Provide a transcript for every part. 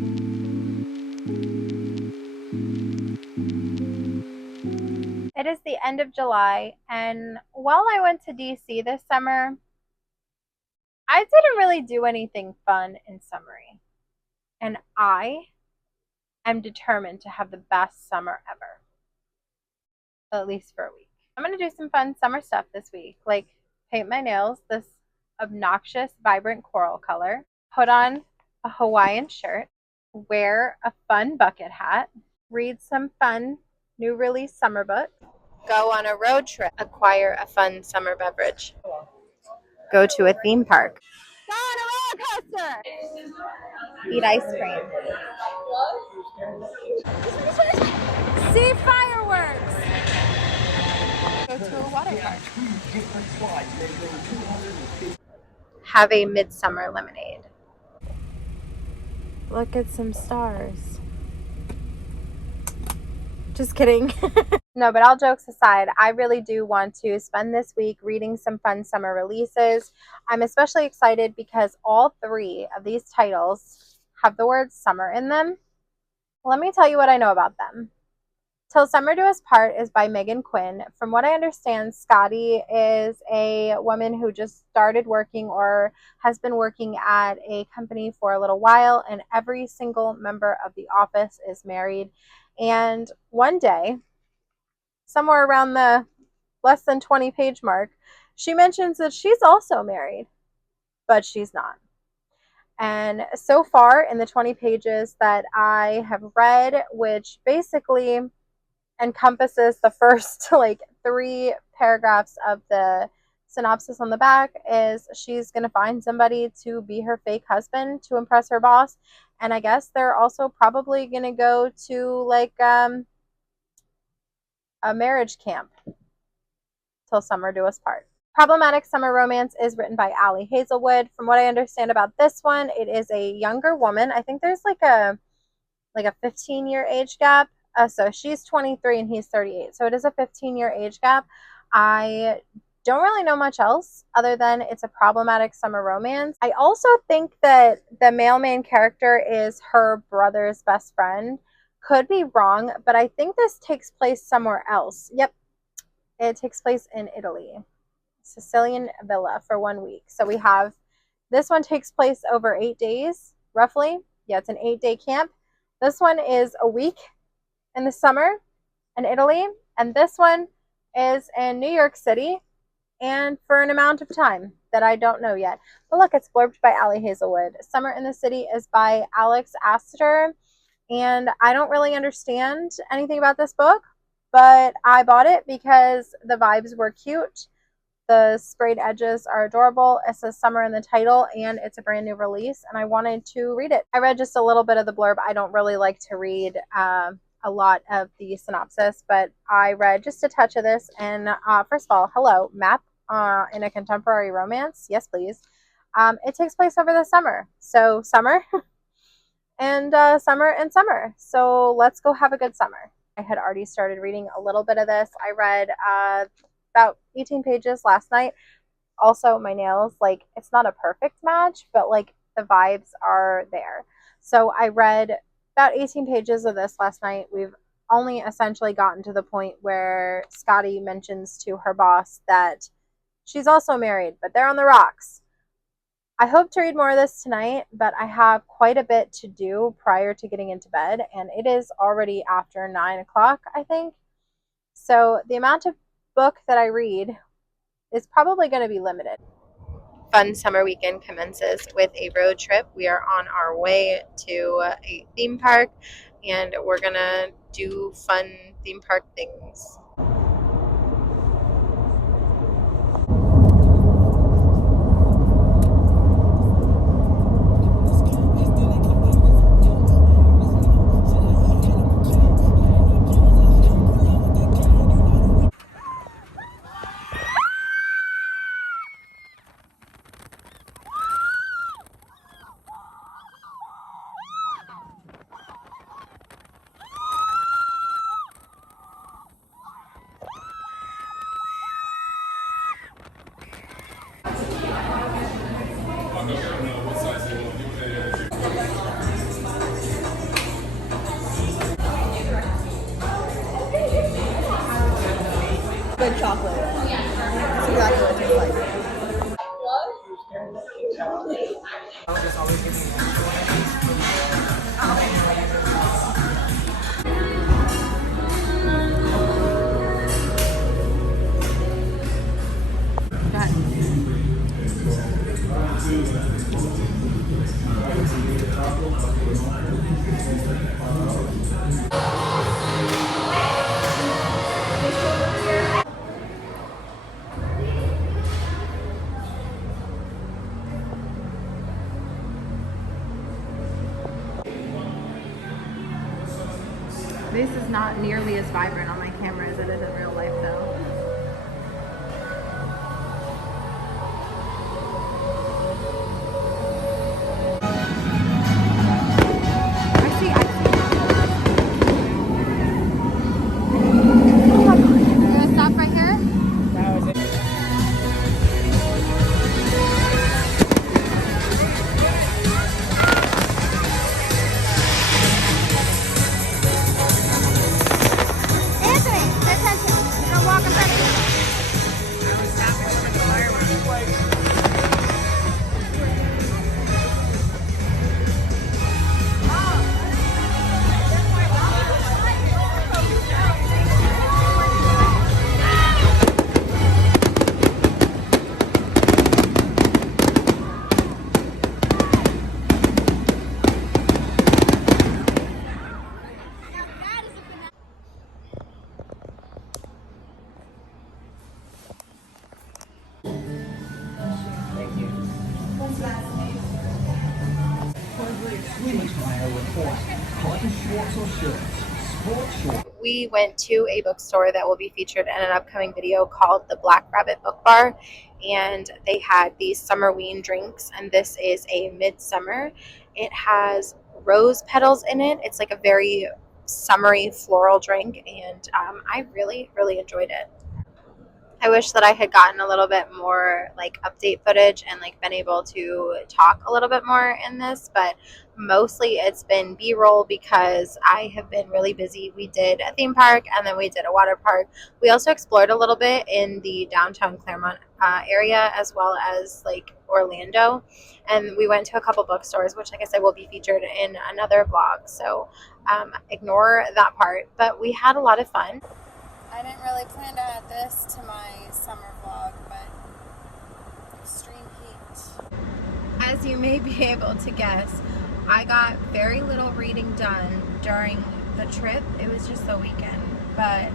It is the end of July, and while I went to DC this summer, I didn't really do anything fun in Summary. And I am determined to have the best summer ever, at least for a week. I'm going to do some fun summer stuff this week, like paint my nails this obnoxious, vibrant coral color, put on a Hawaiian shirt, wear a fun bucket hat, read some fun new release summer book, go on a road trip, acquire a fun summer beverage, go to a theme park, go on a roller coaster, eat ice cream, see fireworks, go to a water park, have a midsummer lemonade. Look at some stars. Just kidding. No, but all jokes aside, I really do want to spend this week reading some fun summer releases. I'm especially excited because all three of these titles have the word summer in them. Let me tell you what I know about them. Till Summer Do Us Part is by Megan Quinn. From what I understand, Scotty is a woman who just started working or has been working at a company for a little while, and every single member of the office is married. And one day, somewhere around the less than 20 page mark, she mentions that she's also married, but she's not. And so far in the 20 pages that I have read, which basically encompasses the first like 3 paragraphs of the synopsis on the back, is she's going to find somebody to be her fake husband to impress her boss. And I guess they're also probably going to go to like a marriage camp till summer do us part. Problematic Summer Romance is written by Ali Hazelwood. From what I understand about this one, it is a younger woman. I think there's like a 15-year age gap. So she's 23 and he's 38. So it is a 15-year age gap. I don't really know much else other than it's a problematic summer romance. I also think that the male main character is her brother's best friend. Could be wrong, but I think this takes place somewhere else. Yep, it takes place in Italy. Sicilian villa for 1 week. So we have, this one takes place over 8 days, roughly. Yeah, it's an 8-day camp. This one is a week in the summer in Italy, and this one is in New York City and for an amount of time that I don't know yet. But look, it's blurbed by Ali Hazelwood. Summer in the City is by Alex Astor, and I don't really understand anything about this book, but I bought it because the vibes were cute. The sprayed edges are adorable. It says summer in the title, and it's a brand new release, and I wanted to read it. I read just a little bit of the blurb. I don't really like to read a lot of the synopsis, but I read just a touch of this. And first of all, hello, map in a contemporary romance. Yes, please. It takes place over the summer. So summer and summer and summer. So let's go have a good summer. I had already started reading a little bit of this. I read about 18 pages last night. Also, my nails, like, it's not a perfect match, but like the vibes are there. So I read about 18 pages of this last night. We've only essentially gotten to the point where Scotty mentions to her boss that she's also married, but they're on the rocks. I hope to read more of this tonight, but I have quite a bit to do prior to getting into bed, and it is already after 9 o'clock, I think. So the amount of book that I read is probably going to be limited. Fun summer weekend commences with a road trip. We are on our way to a theme park, and we're going to do fun theme park things. chocolate. That's exactly what it tastes like. This is not nearly as vibrant on my camera as it is in real life, though. I see. Oh my god. You're gonna stop right here? Anthony, pay attention. You're gonna walk in front of me. We went to a bookstore that will be featured in an upcoming video called the Black Rabbit Book Bar, and they had these Summerween drinks, and this is a midsummer. It has rose petals in it. It's like a very summery floral drink, and I really enjoyed it. I wish that I had gotten a little bit more like update footage and like been able to talk a little bit more in this, but mostly it's been B-roll because I have been really busy. We did a theme park and then we did a water park. We also explored a little bit in the downtown Claremont area as well as like Orlando, and we went to a couple bookstores, which like I said will be featured in another vlog, so ignore that part, but we had a lot of fun. I didn't really plan to add this to my summer vlog, but extreme heat. As you may be able to guess, I got very little reading done during the trip. It was just the weekend, but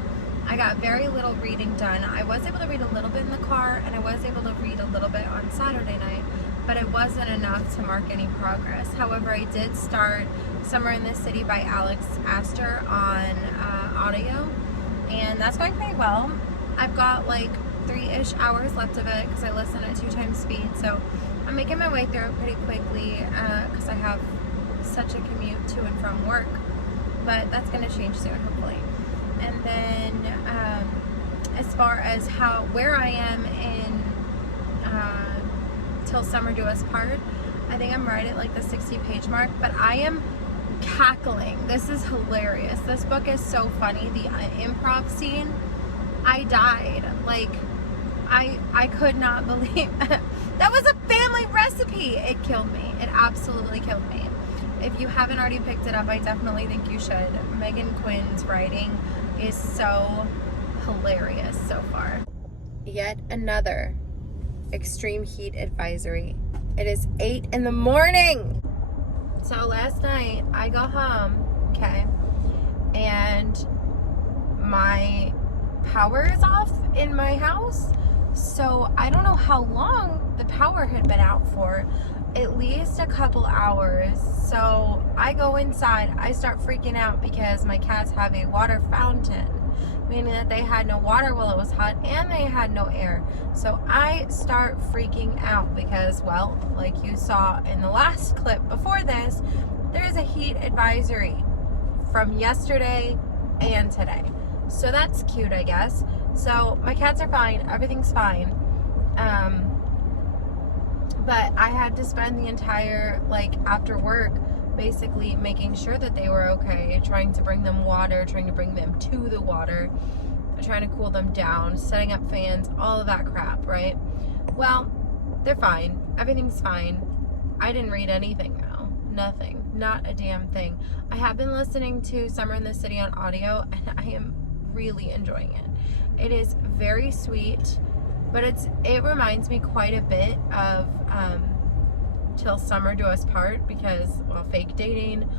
I got very little reading done. I was able to read a little bit in the car, and I was able to read a little bit on Saturday night, but it wasn't enough to mark any progress. However, I did start Summer in the City by Alex Astor on audio, and that's going pretty well. I've got like 3-ish hours left of it because I listen at 2 times speed, so I'm making my way through it pretty quickly because I have such a commute to and from work, but that's going to change soon, hopefully. And then as far as where I am in Till Summer Do Us Part, I think I'm right at like the 60-page mark, but I am cackling. This is hilarious. This book is so funny. The improv scene, I died. Like, I could not believe that was a family recipe. It killed me. It absolutely killed me. If you haven't already picked it up, I definitely think you should. Megan Quinn's writing is so hilarious so far. Yet another extreme heat advisory. It is 8 in the morning. So last night I got home, okay, and my power is off in my house. So I don't know how long the power had been out for, at least a couple hours. So I go inside, I start freaking out because my cats have a water fountain, meaning that they had no water while it was hot and they had no air. So I start freaking out because, well, like you saw in the last clip before this, there's a heat advisory from yesterday and today. So that's cute, I guess. So my cats are fine, everything's fine. But I had to spend the entire, like, after work basically making sure that they were okay, trying to bring them water, trying to bring them to the water. trying to cool them down, setting up fans, all of that crap, right? Well, they're fine. Everything's fine. I didn't read anything though. Nothing. Not a damn thing. I have been listening to Summer in the City on audio, and I am really enjoying it. It is very sweet, but it reminds me quite a bit of Till Summer Do Us Part, because, well, fake dating.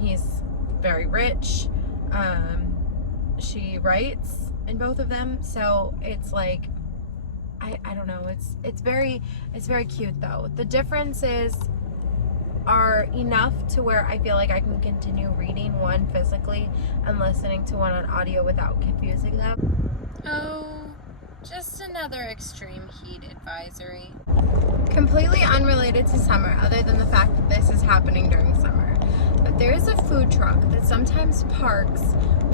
He's very rich. She writes in both of them, so it's like, I don't know. It's very cute though. The differences are enough to where I feel like I can continue reading one physically and listening to one on audio without confusing them. Oh, just another extreme heat advisory. Completely unrelated to summer, other than the fact that this is happening during summer. But there is a food truck that sometimes parks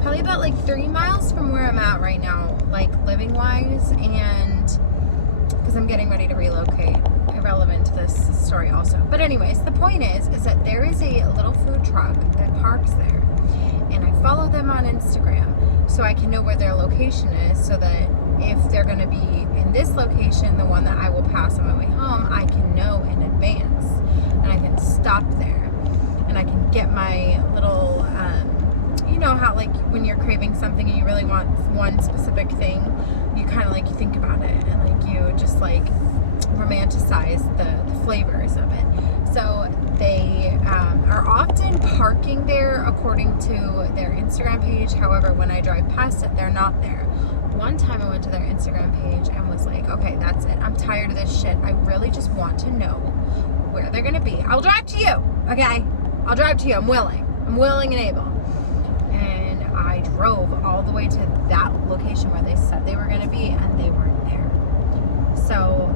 probably about like 3 miles from where I'm at right now, like living wise, and because I'm getting ready to relocate. Irrelevant to this story also. But anyways, the point is that there is a little food truck that parks there. And I follow them on Instagram so I can know where their location is, so that if they're going to be in this location, the one that I will pass on my way home, I can know in advance. And I can stop there. And I can get my little, you know how like when you're craving something and you really want one specific thing, you kind of like you think about it and like you just like romanticize the flavors of it. So they are often parking there according to their Instagram page. However, when I drive past it, they're not there. One time I went to their Instagram page and was like, okay, that's it. I'm tired of this shit. I really just want to know where they're going to be. I'll drive to you. Okay. I'll drive to you. I'm willing and able. And I drove all the way to that location where they said they were going to be, and they weren't there. So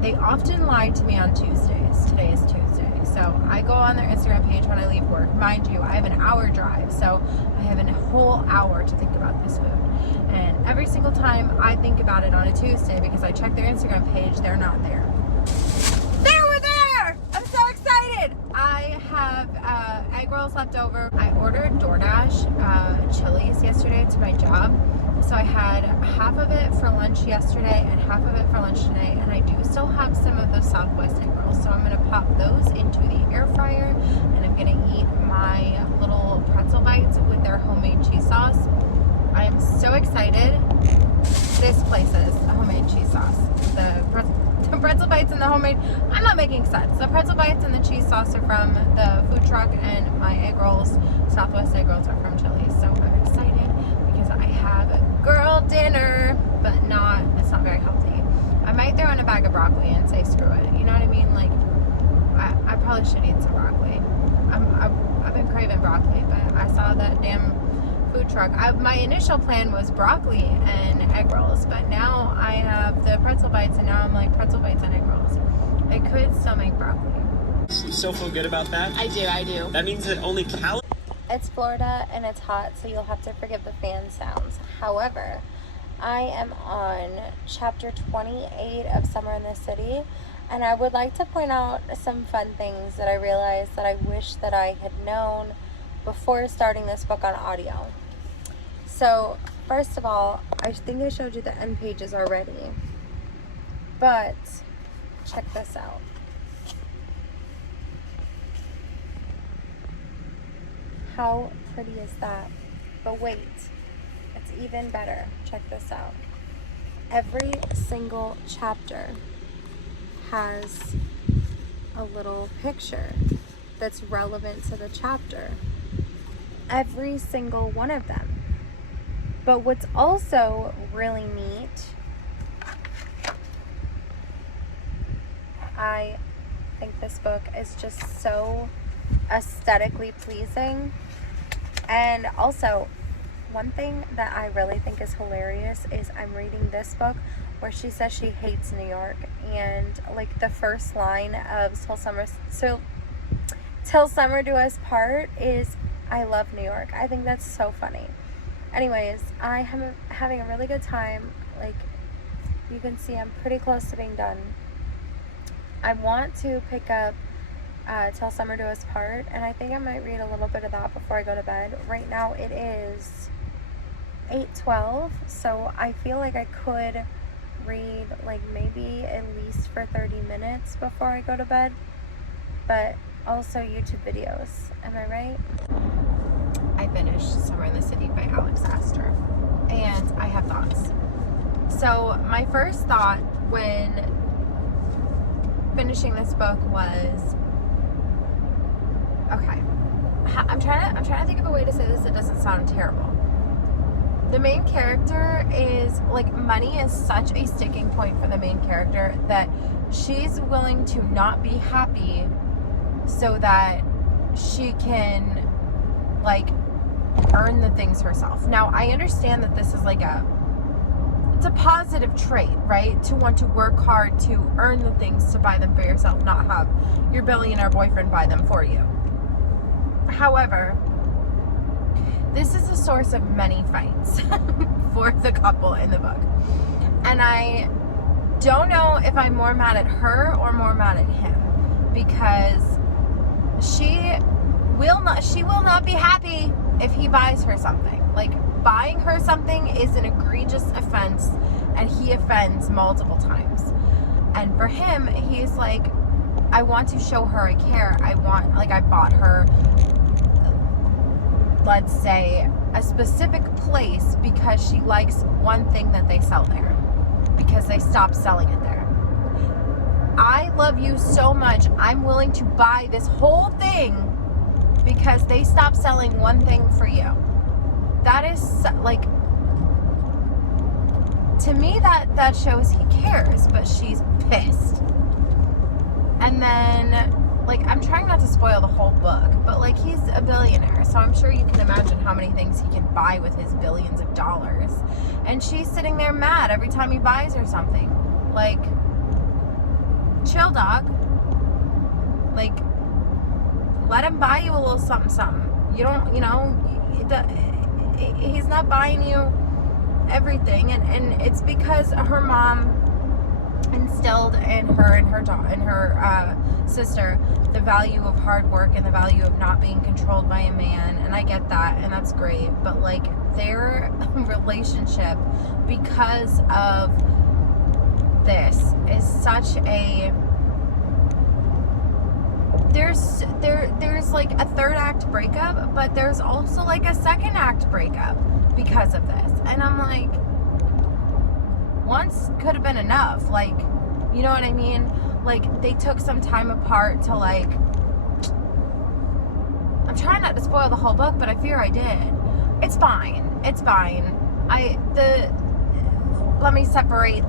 they often lie to me on Tuesdays. Today is Tuesday. So I go on their Instagram page when I leave work. Mind you, I have an hour drive, so I have a whole hour to think about this food. And every single time I think about it on a Tuesday, because I check their Instagram page, they're not there. They were there! I'm so excited! I have egg rolls left over. I ordered DoorDash Chili's yesterday to my job. So I had half of it for lunch yesterday and half of it for lunch today, and I do still have some of those Southwest egg rolls, so I'm going to pop those into the air fryer, and I'm going to eat my little pretzel bites with their homemade cheese sauce. I am so excited. This place is a homemade cheese sauce. The pretzel bites and the homemade, I'm not making sense. The pretzel bites and the cheese sauce are from the food truck, and my egg rolls, Southwest egg rolls, are from Chili's. So I'm excited because I have a girl dinner, but it's not very healthy. I might throw in a bag of broccoli and say screw it. You know what I mean? Like, I probably should eat some broccoli. I've been craving broccoli, but I saw that damn food truck. My initial plan was broccoli and egg rolls, but now I have the pretzel bites, and now I'm like pretzel bites and egg rolls. I could still make broccoli. You still feel good about that? I do. That means that only calories. It's Florida and it's hot, so you'll have to forgive the fan sounds. However, I am on chapter 28 of Summer in the City, and I would like to point out some fun things that I realized that I wish that I had known before starting this book on audio. So, first of all, I think I showed you the end pages already, but check this out. How pretty is that? But wait, it's even better. Check this out. Every single chapter has a little picture that's relevant to the chapter. Every single one of them. But what's also really neat, I think this book is just so aesthetically pleasing. And also, one thing that I really think is hilarious is I'm reading this book where she says she hates New York, and like the first line of Till Summer Do Us Part is I love New York. I think that's so funny. Anyways, I am having a really good time. Like you can see, I'm pretty close to being done. I want to pick up Till Summer Do Us Part, and I think I might read a little bit of that before I go to bed. Right now it is 8:12, so I feel like I could read like maybe at least for 30 minutes before I go to bed, but also YouTube videos. Am I right? I finished Summer in the City by Alex Astor, and I have thoughts. So my first thought when finishing this book was, okay, I'm trying to think of a way to say this that doesn't sound terrible. The main character is, like, money is such a sticking point for the main character that she's willing to not be happy so that she can, like, earn the things herself. Now, I understand that this is like it's a positive trait, right? To want to work hard to earn the things to buy them for yourself, not have your billionaire boyfriend buy them for you. However, this is a source of many fights for the couple in the book. And I don't know if I'm more mad at her or more mad at him, because she will not be happy if he buys her something. Like, buying her something is an egregious offense, and he offends multiple times. And for him, he's like, I want to show her I care. I bought her, let's say, a specific place because she likes one thing that they sell there, because they stopped selling it there. I love you so much, I'm willing to buy this whole thing because they stopped selling one thing for you. That is, like, to me, that shows he cares, but she's pissed. And then, like, I'm trying not to spoil the whole book, but, like, he's a billionaire, so I'm sure you can imagine how many things he can buy with his billions of dollars. And she's sitting there mad every time he buys her something. Like, chill, dog. Like, let him buy you a little something, something. You don't, he's not buying you everything, and it's because her mom instilled in her and her sister the value of hard work and the value of not being controlled by a man, and I get that, and that's great, but, like, their relationship, because of this, is such a, there's like a third act breakup, but there's also like a second act breakup because of this, and I'm like, once could have been enough. Like, you know what I mean? Like, they took some time apart to, like, I'm trying not to spoil the whole book, but I fear I did. It's fine. Let me separate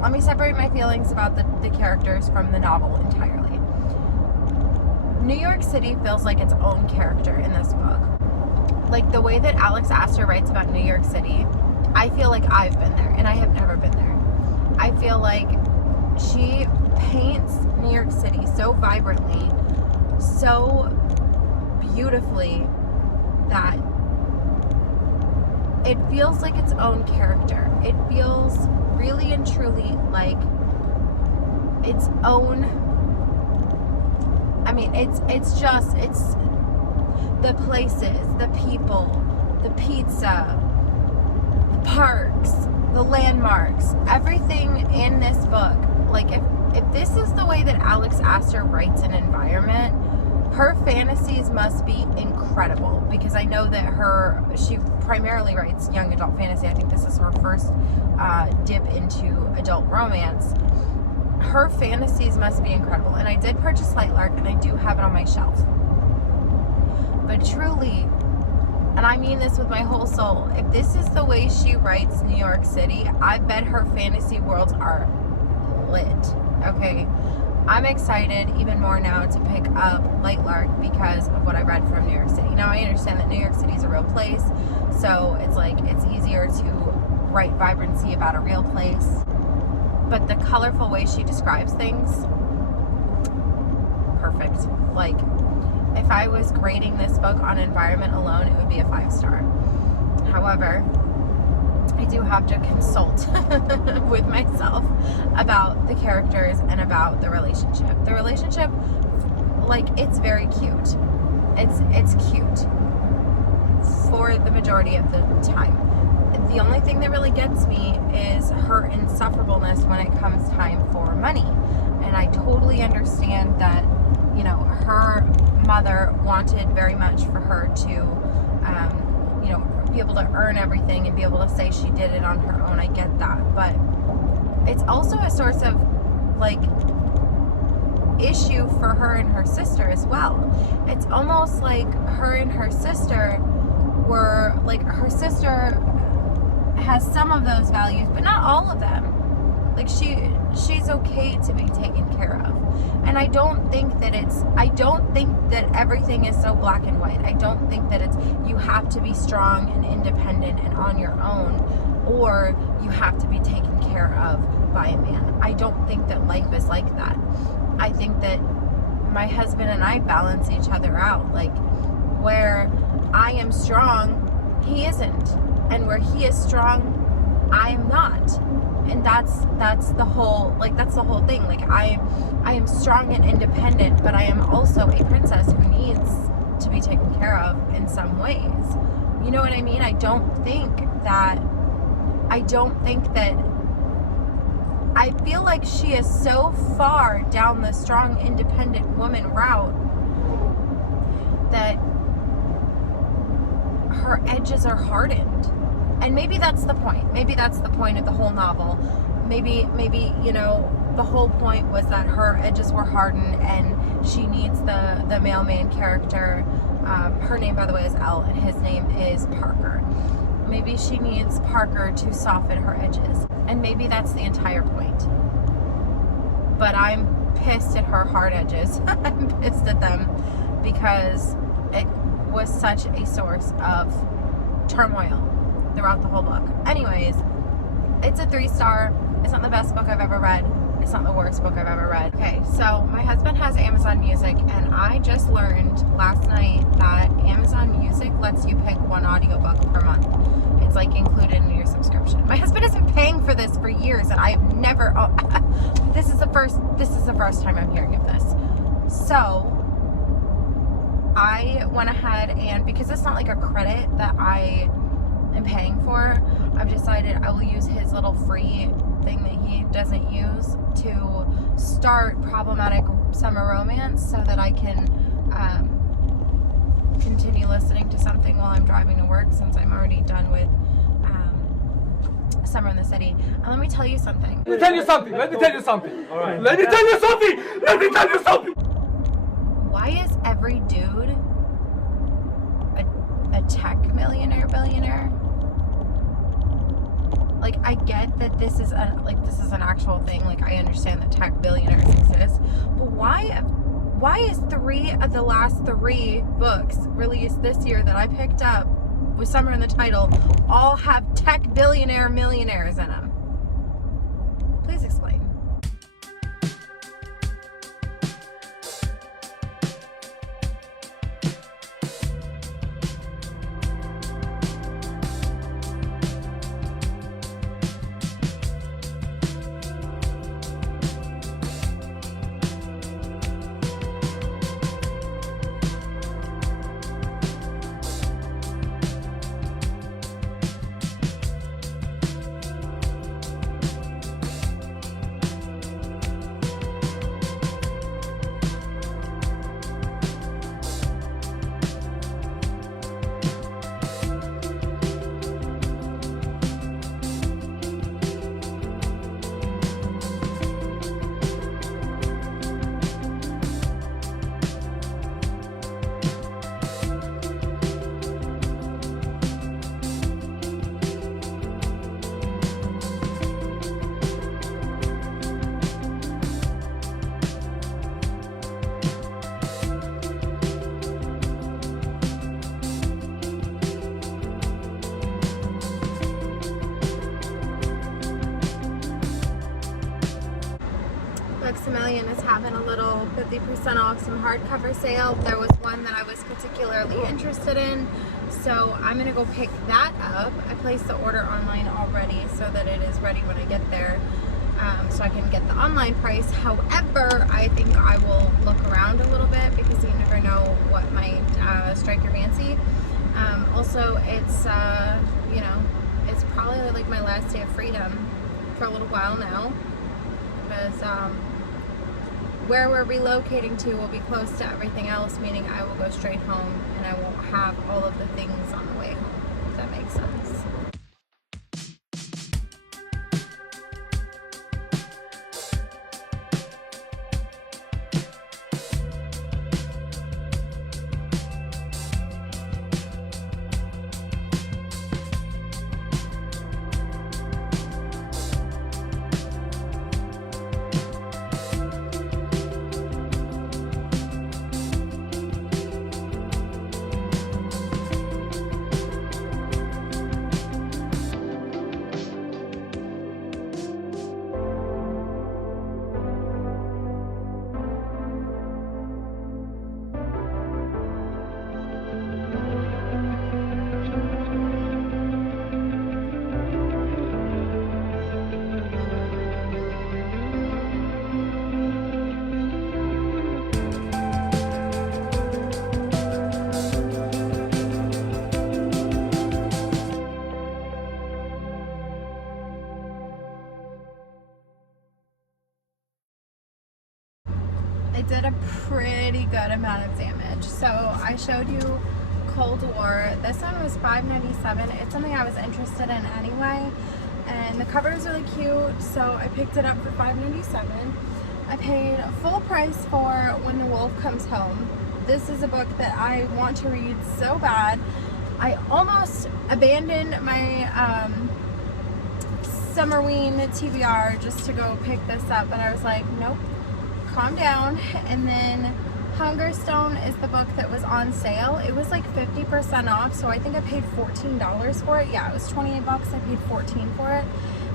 my feelings about the characters from the novel entirely. New York City feels like its own character in this book. Like, the way that Alex Astor writes about New York City, I feel like I've been there, and I have never been there. I feel like she paints New York City so vibrantly, so beautifully, that it feels like its own character. It feels really and truly like its own. I mean, it's the places, the people, the pizza, the parks, the landmarks, everything in this book. Like, if this is the way that Alex Astor writes an environment, her fantasies must be incredible, because I know that she primarily writes young adult fantasy. I think this is her first dip into adult romance. Her fantasies must be incredible, and I did purchase Lightlark, and I do have it on my shelf. But truly, and I mean this with my whole soul, if this is the way she writes New York City, I bet her fantasy worlds are lit. Okay, I'm excited even more now to pick up Lightlark because of what I read from New York City. Now, I understand that New York City is a real place, so it's like, it's easier to write vibrancy about a real place. But the colorful way she describes things, perfect. Like, if I was grading this book on environment alone, it would be a 5-star. However, I do have to consult with myself about the characters and about the relationship. The relationship, like, it's very cute. It's cute for the majority of the time. The only thing that really gets me is her insufferableness when it comes time for money. And I totally understand that, you know, her mother wanted very much for her to, you know, be able to earn everything and be able to say she did it on her own. I get that. But it's also a source of, like, issue for her and her sister as well. It's almost like her and her sister were, like, her sister has some of those values, but not all of them. Like, she's okay to be taken care of. And I don't think that everything is so black and white. I don't think that you have to be strong and independent and on your own, or you have to be taken care of by a man. I don't think that life is like that. I think that my husband and I balance each other out. Like, where I am strong, he isn't. And where he is strong, I am not. And that's the whole thing. Like, I am strong and independent, but I am also a princess who needs to be taken care of in some ways. You know what I mean? I feel like she is so far down the strong, independent woman route that her edges are hardened. And maybe that's the point. Maybe that's the point of the whole novel. Maybe, you know, the whole point was that her edges were hardened and she needs the mailman character. Her name, by the way, is Elle, and his name is Parker. Maybe she needs Parker to soften her edges. And maybe that's the entire point. But I'm pissed at her hard edges. I'm pissed at them because it was such a source of turmoil throughout the whole book. Anyways, it's a 3-star. It's not the best book I've ever read. It's not the worst book I've ever read. Okay, so my husband has Amazon Music, and I just learned last night that Amazon Music lets you pick one audiobook per month. It's like included in your subscription. My husband has been paying for this for years, and I've never. This is the first time I'm hearing of this. So I went ahead and, because it's not like a credit that I am paying for, I've decided I will use his little free thing that he doesn't use to start Problematic Summer Romance so that I can continue listening to something while I'm driving to work, since I'm already done with Summer in the City. And let me tell you something. Let me tell you something. All right. Let me tell you something. Why is every dude a tech millionaire, billionaire? Like, I get that this is an actual thing. Like, I understand that tech billionaires exist, but why is 3 of the last 3 books released this year that I picked up with Summer in the title all have tech billionaire millionaires in them? Please explain. Maximilian is having a little 50% off some hardcover sale. There was one that I was particularly interested in, so I'm gonna go pick that up. I placed the order online already so that it is ready when I get there, so I can get the online price. However, I think I will look around a little bit because you never know what might strike your fancy. Also, it's you know, it's probably like my last day of freedom for a little while now, because where we're relocating to will be close to everything else, meaning I will go straight home and I won't have all of the things on the way home, if that makes sense. I did a pretty good amount of damage. So I showed you Cold War. This one was $5.97. It's something I was interested in anyway, and the cover is really cute, so I picked it up for $5.97. I paid full price for When the Wolf Comes Home. This is a book that I want to read so bad. I almost abandoned my Summerween TBR just to go pick this up, but I was like, nope, calm down. And then Hungerstone is the book that was on sale. It was like 50% off, so I think I paid $14 for it. Yeah, it was 28 bucks. I paid 14 for it.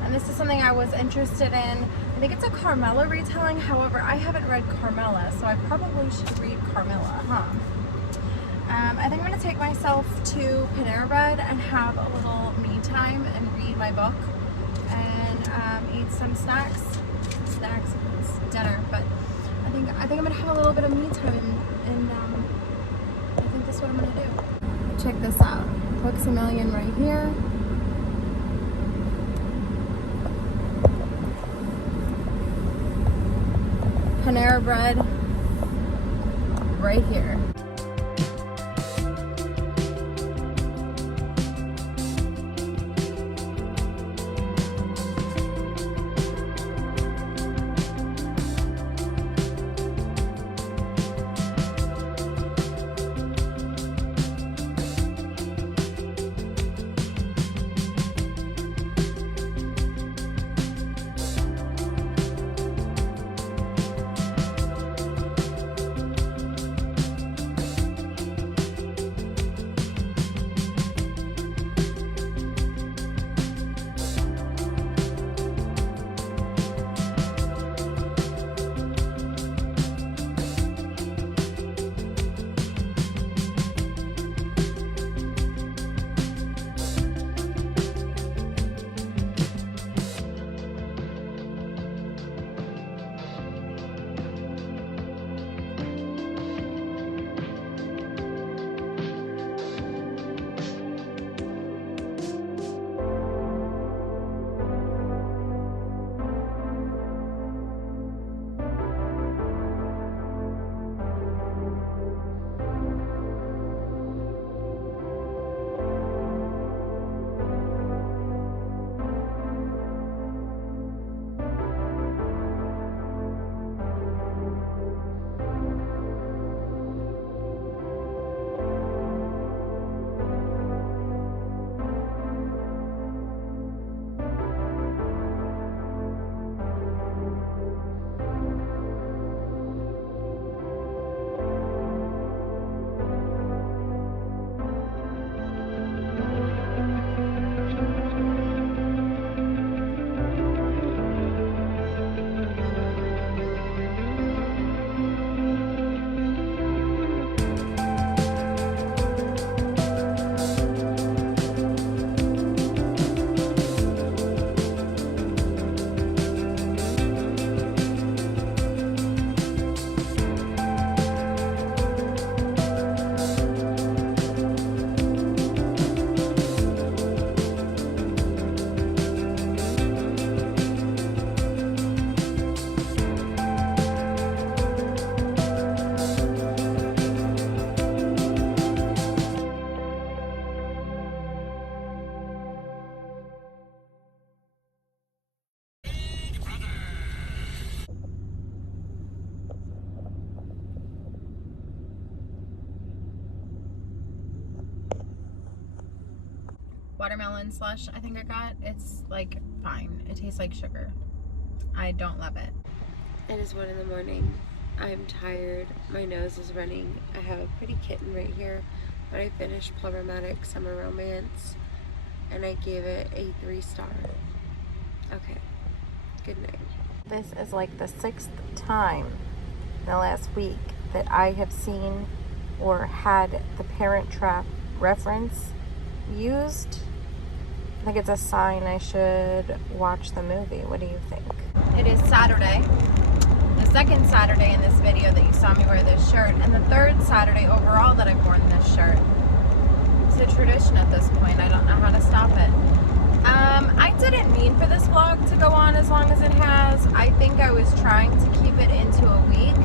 And this is something I was interested in. I think it's a Carmilla retelling. However, I haven't read Carmilla, so I probably should read Carmilla, huh? I think I'm going to take myself to Panera Bread and have a little me time and read my book and eat some snacks. Snacks, it's dinner, but I think I'm going to have a little bit of me time, and I think that's what I'm going to do. Check this out. Books A Million right here. Panera Bread right here. watermelon slush I think I got. It's like fine. It tastes like sugar. I don't love it. It is 1 in the morning. I'm tired. My nose is running. I have a pretty kitten right here, but I finished Problematic Summer Romance and I gave it a 3-star. Okay. Good night. This is like the 6th time in the last week that I have seen or had the Parent Trap reference used. I think it's a sign I should watch the movie. What do you think? It is Saturday. The second Saturday in this video that you saw me wear this shirt, and the third Saturday overall that I've worn this shirt. It's a tradition at this point. I don't know how to stop it. I didn't mean for this vlog to go on as long as it has. I think I was trying to keep it into a week.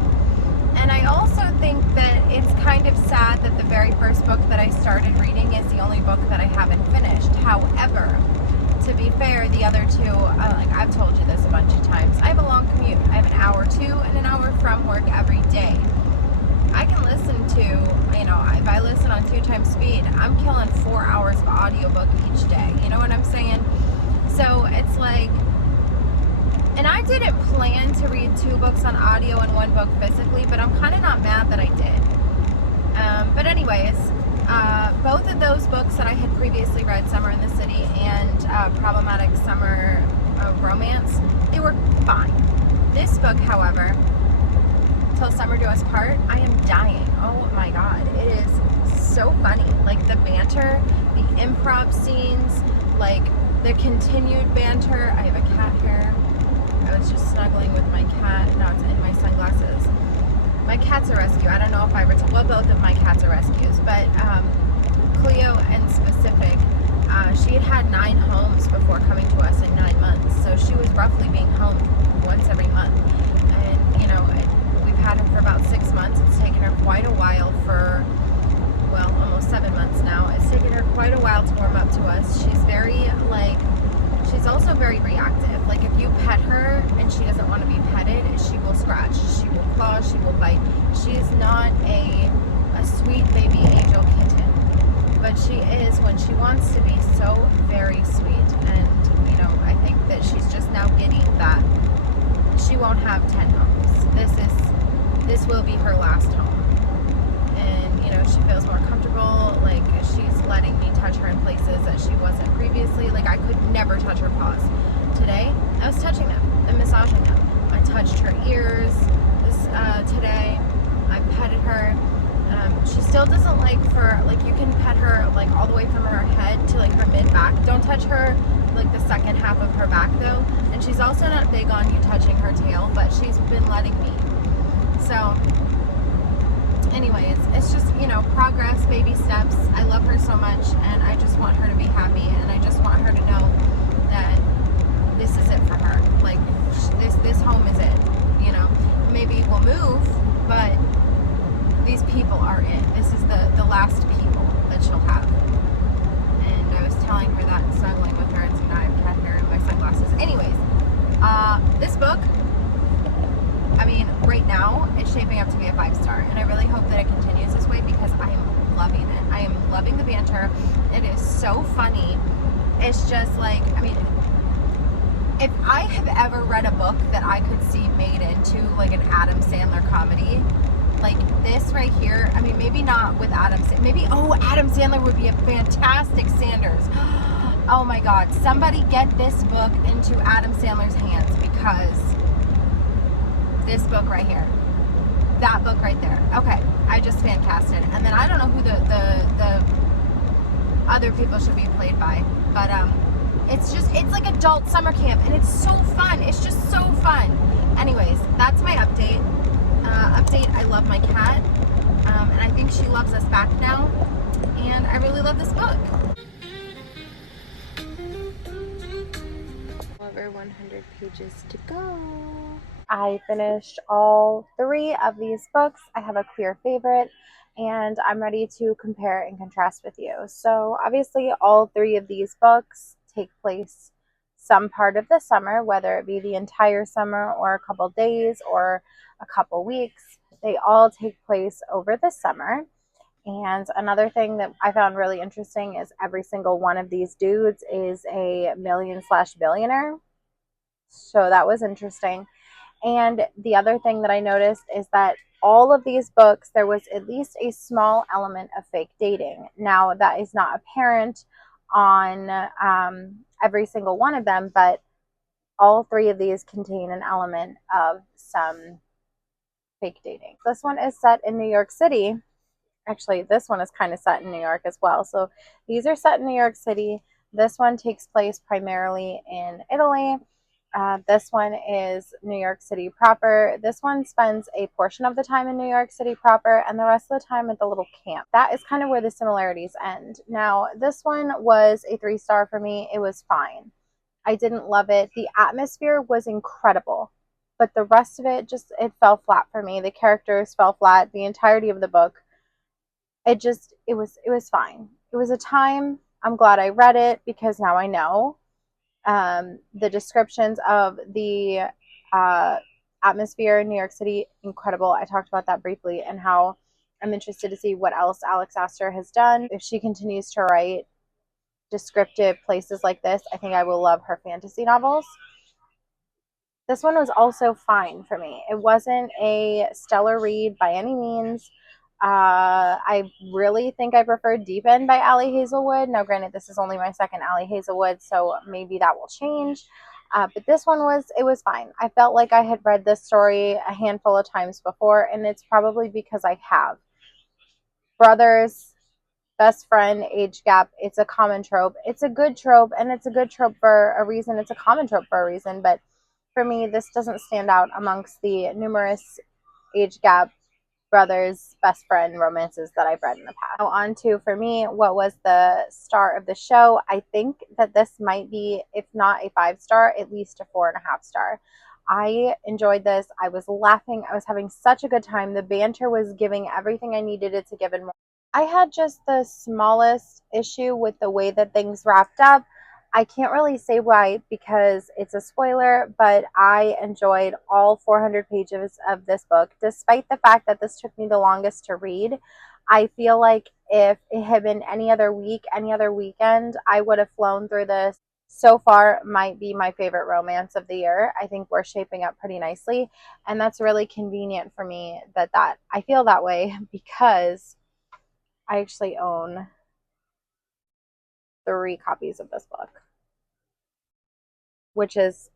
And I also think that it's kind of sad that the very first book that I started reading is the only book that I haven't finished. However, to be fair, the other two, like I've told you this a bunch of times, I have a long commute. I have an hour to and an hour from work every day. I can listen to, you know, if I listen on 2 times speed, I'm killing 4 hours of audiobook each day. You know what I'm saying? So it's like, and I didn't plan to read 2 books on audio and 1 book physically, but I'm kind of not mad that I did. But anyways, both of those books that I had previously read, Summer in the City and Problematic Summer Romance, they were fine. This book, however, Till Summer Do Us Part, I am dying. Oh my god, it is so funny. Like the banter, the improv scenes, like the continued banter. I have a cat here. I was just snuggling with my cat. Now it's in my sunglasses. My cat's a rescue. I don't know if well, both of my cats are rescues, but Cleo in specific, she had 9 homes before coming to us in 9 months. So she was roughly being home once every month. And, you know, we've had her for about 6 months. It's taken her quite a while well, almost 7 months now. It's taken her quite a while to warm up to us. She's very, she's also very reactive. Like if you pet her and she doesn't want to be petted, she will scratch, she will claw, she will bite. She is not a sweet baby angel kitten, but she is, when she wants to be, so very sweet. And you know, I think that she's just now getting that she won't have 10 homes. This will be her last home. And you know, she feels more comfortable. Like she's letting me touch her in places that she wasn't previously. Like I could never touch her paws. Today I was touching them and massaging them. I touched her ears today. I petted her. She still doesn't like you can pet her like all the way from her head to like her mid back. Don't touch her like the second half of her back though. And she's also not big on you touching her tail, but she's been letting me. So anyways, it's just, you know, progress, baby steps. I love her so much and I just want her to be happy, and I just want her to know that this is it for her. Like this home is it, you know. Maybe we'll move, but these people are it. This is the last people that she'll have. And I was telling her that and snuggling with her, and so now I've cat hair in my sunglasses. Anyways, this book, I mean, right now, it's shaping up to be a 5-star, and I really hope that it continues this way because I am loving it. I am loving the banter. It is so funny. It's just like, I mean, if I have ever read a book that I could see made into like an Adam Sandler comedy, like this right here, I mean, maybe not with Adam Sandler. Maybe, Adam Sandler would be a fantastic Sanders. Oh my God, somebody get this book into Adam Sandler's hands, because this book right here, that book right there. Okay, I just fan casted. And then I don't know who the other people should be played by, but it's like adult summer camp, and it's so fun. It's just so fun. Anyways, that's my update. I love my cat, and I think she loves us back now, and I really love this book. Over 100 pages to go. I finished all 3 of these books. I have a clear favorite, and I'm ready to compare and contrast with you. So obviously all 3 of these books take place some part of the summer, whether it be the entire summer or a couple days or a couple weeks. They all take place over the summer. And another thing that I found really interesting is every single one of these dudes is a million/billionaire. So that was interesting. And the other thing that I noticed is that all of these books, there was at least a small element of fake dating. Now, that is not apparent on every single one of them, but all three of these contain an element of some fake dating. This one is set in New York City. Actually, this one is kind of set in New York as well. So these are set in New York City. This one takes place primarily in Italy. This one is New York City proper. This one spends a portion of the time in New York City proper and the rest of the time at the little camp. That is kind of where the similarities end. Now, this one was a 3-star for me. It was fine. I didn't love it. The atmosphere was incredible, but the rest of it it fell flat for me. The characters fell flat the entirety of the book. It was fine. It was a time. I'm glad I read it because now I know. The descriptions of the atmosphere in New York City, incredible. I talked about that briefly and how I'm interested to see what else Alex Astor has done. If she continues to write descriptive places like this, I think I will love her fantasy novels. This one was also fine for me. It wasn't a stellar read by any means. I really think I preferred Deep End by Ali Hazelwood. Now, granted, this is only my second Ali Hazelwood, so maybe that will change. But this one it was fine. I felt like I had read this story a handful of times before, and it's probably because I have. Brothers, best friend, age gap, it's a common trope. It's a good trope, and it's a good trope for a reason. It's a common trope for a reason, but for me, this doesn't stand out amongst the numerous age gap brothers, best friend romances that I've read in the past. Now, on to, for me, what was the star of the show. I think that this might be, if not a 5-star, at least a 4.5-star. I enjoyed this. I was laughing. I was having such a good time. The banter was giving everything I needed it to give and more. I had just the smallest issue with the way that things wrapped up. I can't really say why because it's a spoiler, but I enjoyed all 400 pages of this book, despite the fact that this took me the longest to read. I feel like if it had been any other week, any other weekend, I would have flown through this. So far, might be my favorite romance of the year. I think we're shaping up pretty nicely, and that's really convenient for me that I feel that way because I actually own 3 copies of this book, which is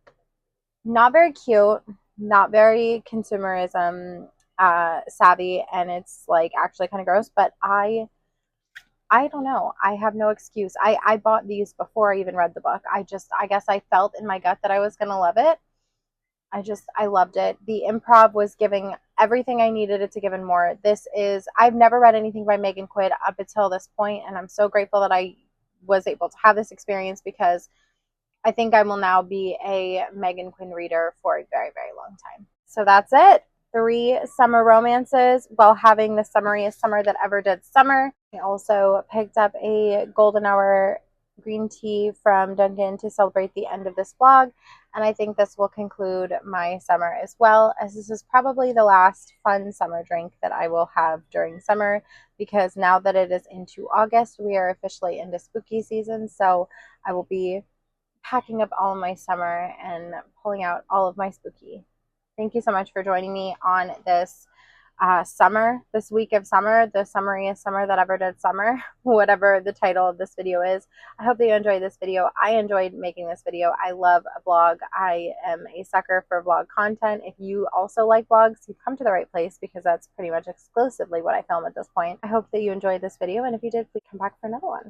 not very cute, not very consumerism savvy, and it's like actually kind of gross, but I don't know. I have no excuse. I bought these before I even read the book. I guess I felt in my gut that I was going to love it. I loved it. The improv was giving everything I needed it to give and more. I've never read anything by Megan Quaid up until this point, and I'm so grateful that I was able to have this experience because I think I will now be a Megan Quinn reader for a very, very long time. So that's it. 3 summer romances while having the summeriest summer that ever did summer. I also picked up a golden hour green tea from Dunkin' to celebrate the end of this vlog. And I think this will conclude my summer as well, as this is probably the last fun summer drink that I will have during summer, because now that it is into August, we are officially into spooky season. So I will be packing up all of my summer and pulling out all of my spooky. Thank you so much for joining me on this this week of summer, the summeriest summer that ever did summer, whatever the title of this video is. I hope that you enjoyed this video. I enjoyed making this video. I love a vlog. I am a sucker for vlog content. If you also like vlogs, you've come to the right place because that's pretty much exclusively what I film at this point. I hope that you enjoyed this video, and if you did, please come back for another one.